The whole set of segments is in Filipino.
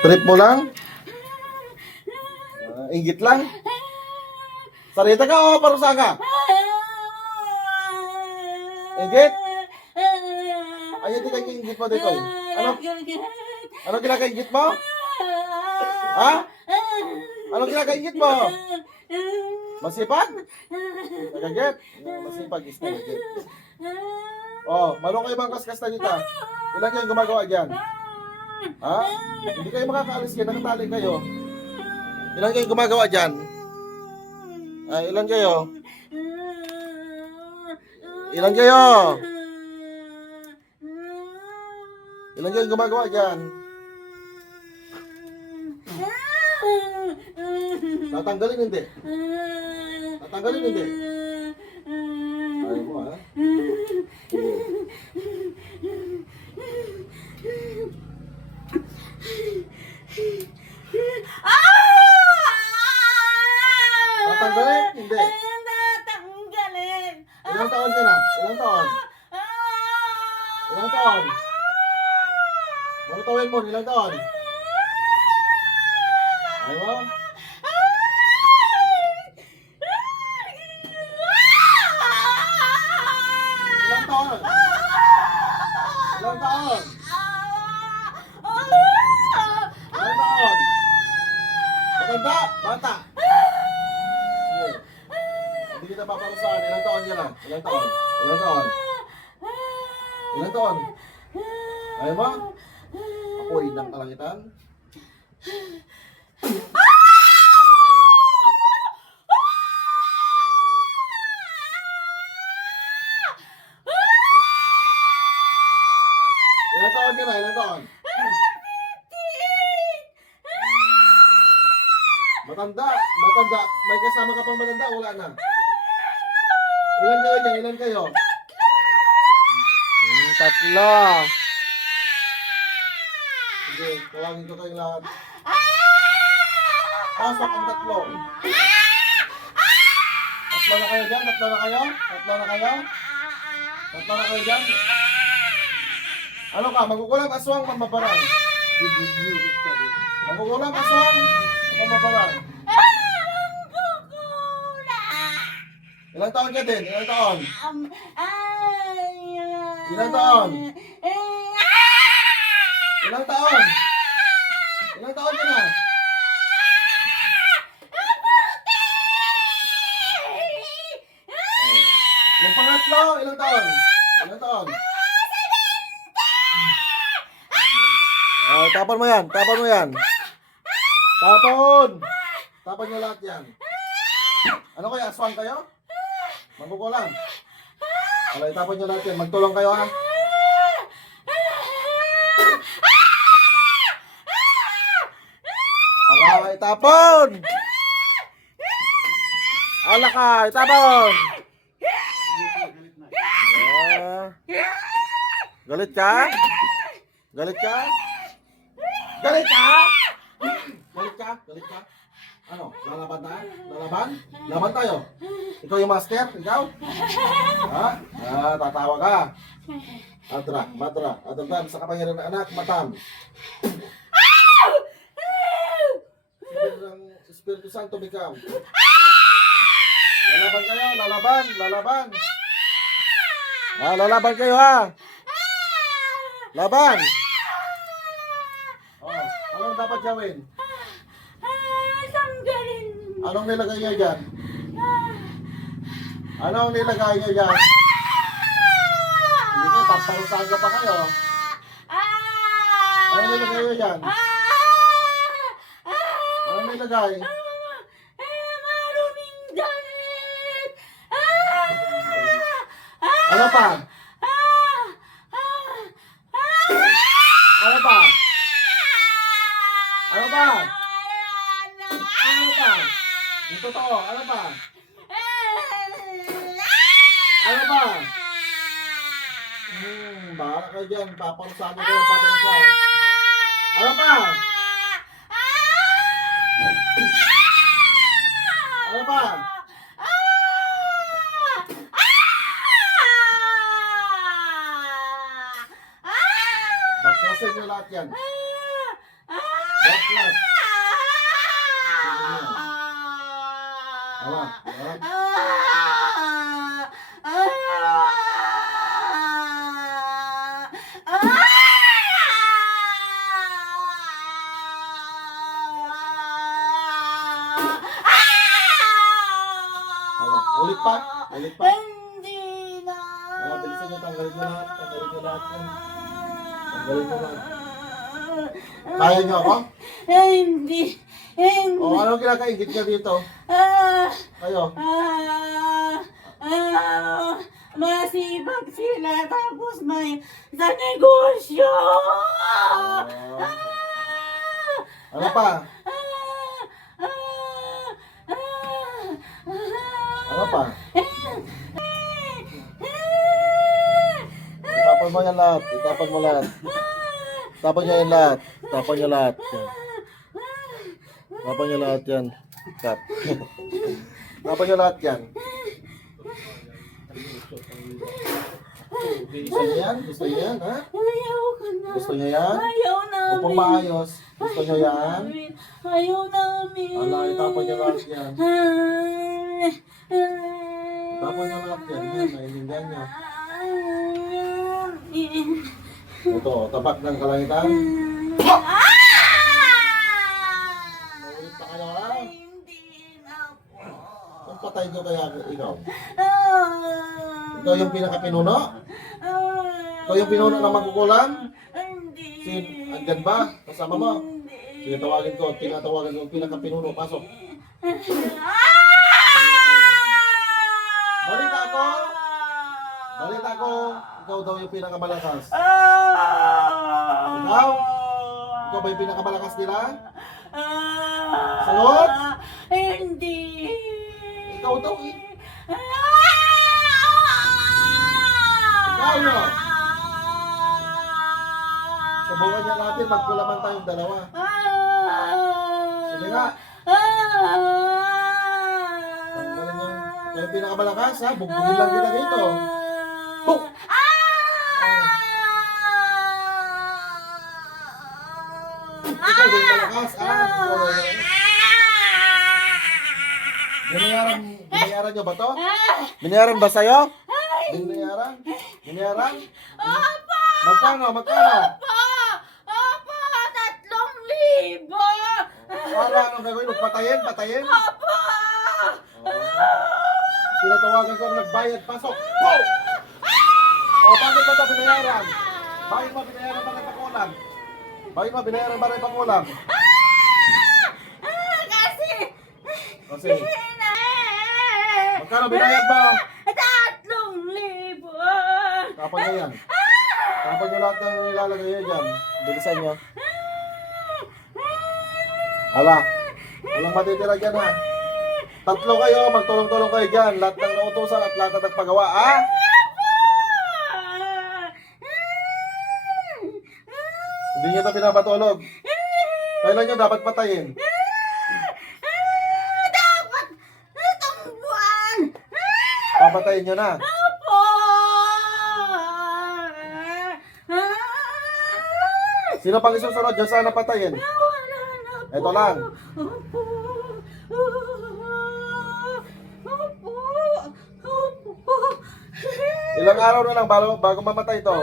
Trip mo lang? Inggit lang? Sarita ka o parusa ka? Inggit? Ayun din ang inggit mo dito. Ano ginagainggit mo? Ha? Ano ginagainggit mo? Masipag? Nagagit? Masipag is nagagit. Oh, marunong kayo bang kaskas na dito? Ilan kayo gumagawa dyan? Ha? Hindi kayo makakaalis kayo, nakatali kayo. Ilan kayo gumagawa dyan? Ilan kayo? Ilan kayo? Ilan kayo gumagawa dyan? Tatanggalin hindi? Tatanggalin hindi? Ayaw mo ha? Tatanggalin? Hindi. Tatanggalin. Ilang taon ka na? Ilang taon? Ilang taon? Manutawin mo, ilang taon? Ayaw mo? Ilang taon? Ilang taon? Ilang taon? Matanda? Bata? Sige. Hindi kita paparusahan. Ilang taon ka na? Ilang taon? Ilang taon? Ilang taon? Ayaw mo? Ako inang kalangitan? Ilang taon ka na? Ilang taon? Matanda? Matanda? May kasama ka pang matanda? Wala na? Ilan kayo dyan? Ilan kayo? Tatlo. Sige, tawagin ko kayong lahat. Pasok ang tatlo. Tatlo na kayo dyan? Tatlo na kayo? Tatlo na kayo? Tatlo na kayo dyan? Ano ka? Magugulang aswang mamabarang? Magugulang aswang mamabarang? Ilang taon ka din? Ilang taon? Ilang taon? Ilang taon? Ilang taon ka na? Yung pangatlo, ilang taon? Ilang taon? Tapon mo yan, tapon mo yan. Tapon! Tapon nyo lahat yan. Ano kayo, aswang kayo? Magkukulang. Alay, tapon nyo lahat yan. Magtulong kayo ha. Alay, tapon! Alakay, tapon! Galit ka? Galit ka? Galit ka? Galit ka? Galit ka? Ano? Lalaban tayo? Lalaban? Laban tayo? Ikaw yung master? Ikaw? Ha? Tatawa ka? Adra, madra, adra, sa kapangyarihan ng anak, matam. Espiritu Santo, ikaw. Lalaban kayo, lalaban, lalaban. Lalaban kayo ha. Laban. Oh, anong dapat gawin? Tanggalin. Anong nilagay niyo dyan? Anong nilagay niyo dyan? Hindi ko, pamparusahan ka pa kayo. Anong nilagay niyo dyan? Anong nilagay? Maruming damit. Ano pa? Ano pa? Ano pa? Ano pa? Yung totoo, ano pa? Ano pa? Bahala kayo dyan, paparusahan ko yung paparusahan. Ano pa? Ano pa? Baklasin nyo lahat yan. Baklas. Ala, ala. Ala, ulit pa. Ulit pa. Hindi na. Ala, bilisan nyo, tanggalin nyo lahat. Tanggalin nyo lahat yan. Tanggalin nyo lahat. Kaya nyo ako? Hindi. Hindi. O, anong kinakaingit nyo dito? Ah, Kayo? masipag sila tapos may sa negosyo. Ano pa? Ano pa? Itapon mo yan lahat. Itapon mo lahat. Tapon nyo yan lahat. Tapon nyo lahat. Yan. Tapon nyo lahat yan. Cut. Tapon nyo lahat yan. Gusto nyo yan? Gusto nyo yan, ha? Ayaw ka na. Gusto nyo yan? Ayaw namin. Upang maayos. Gusto nyo yan? Ayaw namin. Ala, itapon nyo lahat yan. Tapon nyo lahat yan. Yan, naiintindihan nyo. Ito, tapat ng kalangitan. Maulit pa kayo, ha? Hindi na po. Kung patay ko kaya ikaw. Ikaw yung pinakapinuno? Ikaw yung pinuno ng magkukulang? Hindi. Andyan ba? Kasama mo? Hindi. Sige, tawagin ko. Tinatawagan ko yung pinakapinuno. Pasok. Balita ko! Balita ko, ikaw daw yung pinakamalakas. Ikaw? Ikaw ba yung pinakamalakas nila? Sagot? Hindi. Ikaw daw eh. Ikaw no? Subukan niya natin, magkulaman tayong dalawa. Sige nga. Tanggalin niyo. Ikaw yung pinakamalakas ha. Bugbugin lang kita dito. Buk! Ikaw ba yung malakas? Ikaw ba yung malakas? Binayaran niyo ba to? Binayaran ba sa'yo? Binayaran? Binayaran? Opo! Magkano? Magkano? Opo! 3,000! Para anong gagawin? Patayin? Patayin? Opo! Tinatawagan ko ang nagbayad. Pasok! Wow! O, bakit ba ito binayaran? Bakit mo binayaran ba ng pakulang? Bakit mo binayaran ba ng pakulang? Kasi... Kasi, magkano binayad mo? 3,000! Tapon nyo yan. Tapon nyo lahat ng nilalagay nyo dyan. Bilisan nyo. Hala, walang matitira dyan ha. Tatlo kayo, magtulong-tulong kayo dyan. Lahat ng nautusan at lahat ng nagpagawa, ha? Hindi nyo ito pinapatulog. Kailan nyo dapat patayin? Dapat itong buwan! Papatayin nyo na. Opo! Sino pang isusunod dyan sana patayin? Wala na po. Ito lang. Opo. Opo. Opo. Ilang araw na lang bago mamatay ito.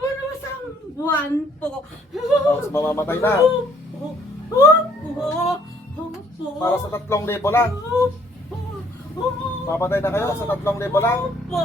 Ano isang buwan po. Tapos mamamatay na. Opo. Opo. Opo. Para sa 3,000 lang. Opo. Papatay na kayo sa 3,000 lang. Opo.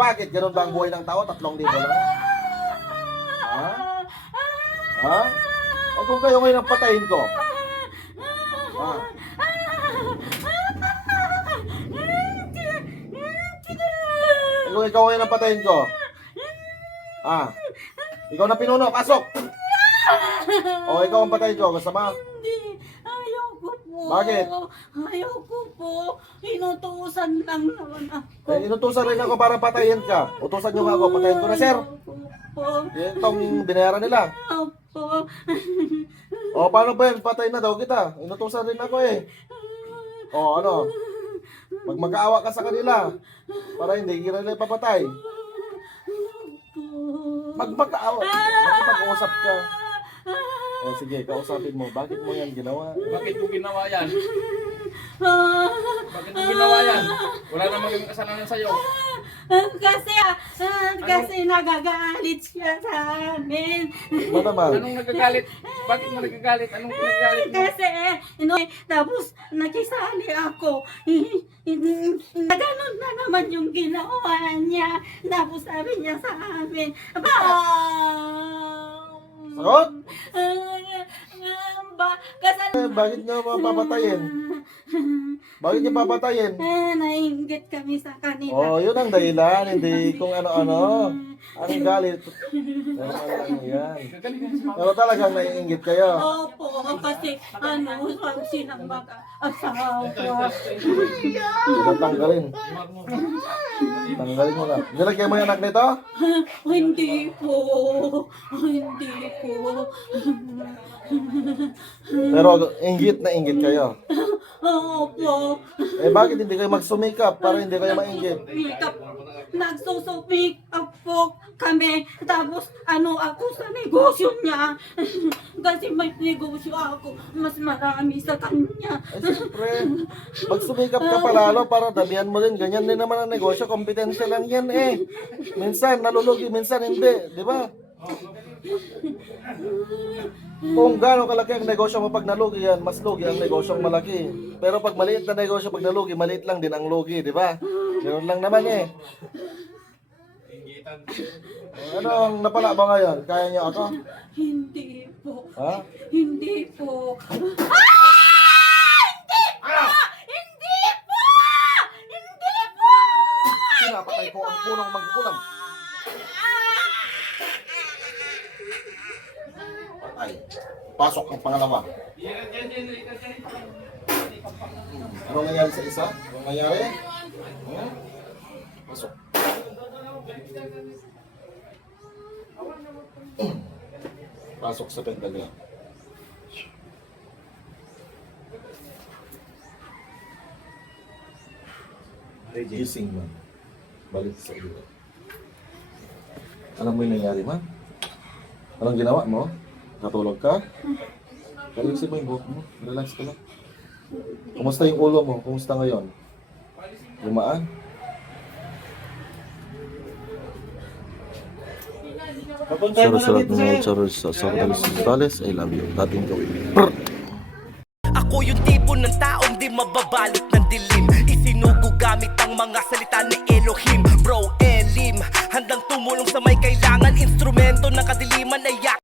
Bakit? Ganun ba ang buhay ng tao? 3,000 lang? Ha? Ha? O kung kayo ngayon ang patayin ko? Ha? Kung ikaw ngayon ang patayin ko? Ha? Ikaw na pinuno, pasok! O ikaw ang patayin ko, gusto mo? Hindi. Ayaw ko po. Bakit? Ayaw ko po. Inutusan lang naman ako. Eh, inutusan rin ako para patayin ka. Utusan nyo nga ako, patayin ko na, sir. Opo. Yan itong binayaran nila. Opo. O, paano ba yan? Patay na daw kita. Inutusan rin ako eh. O, ano? Magmakaawa ka sa kanila. Para hindi ka nila ipapatay. Magmakaawa. Mag-usap ka. O sige, kausapin mo. Bakit mo yan ginawa? Bakit mo ginawa yan? Ah, Bakit mo ginawa yan? Wala namang gawing kasalanan sa'yo. kasi nagagalit siya sa amin. Ba naman? Anong nagagalit? Bakit mo nagagalit? Anong nagagalit mo? Kasi, tapos nakisali ako. Ganun na naman yung ginawa niya. Tapos sabi niya sa amin, Sagot? Bakit Bakit niyo papatayin? Bakit niyo papatayin? Nainggit kami sa kanila. Oh, yun ang dahilan. Hindi kung ano-ano. Ang galit. Ano yan. Pero talagang naiinggit kayo. Opo, kasi sabi ng mag-asawa. Tanggalin. Tanggalin mo na. Nilagyan mo yung anak nito? Hindi po. Hindi po. Pero inggit na inggit kayo. Opo. Eh bakit hindi kayo magsumikap para hindi kayo mainggit? Nagsusupik po kami. Tapos ako sa negosyo niya. Kasi may negosyo ako. Mas marami sa kanya. Eh siyempre, magsumikap ka palalo para damihan mo din. Ganyan din naman ang negosyo. Kompetensya lang yan eh. Minsan nalulugi, minsan hindi. Di ba? Kung gaano kalaki ang negosyo mo pag nalugi yan, mas lugi ang negosyong malaki. Pero pag maliit na negosyo, pag nalugi, maliit lang din ang lugi, di ba? Ganoon lang naman eh. Ano ang napala ba ngayon? Kaya niyo ako? Hindi po. Ha? Hindi po. Pinapatay ko ang punong magkukulam. Patay. Pasok ang pangalawa. Ano nangyari sa isa? Ano nangyari? Pasok. Pasok sa pentagram. Gising man. Balik sa iyo. Alam mo yung nangyari, man? Anong ginawa mo? Natulog ka? Relaxin mo yung buhok mo. Relax ka lang. Kumusta yung ulo mo? Kumusta ngayon? Lumaan? Surat-surat mo sa I love you. Dating gawin. Ako yung tipo ng taong di mababalot ng dilim. Isinugo gamit ang mga salita ni Elohim. Bro, Elim, handang tumulong sa may kailangan. Instrumento ng kadilim.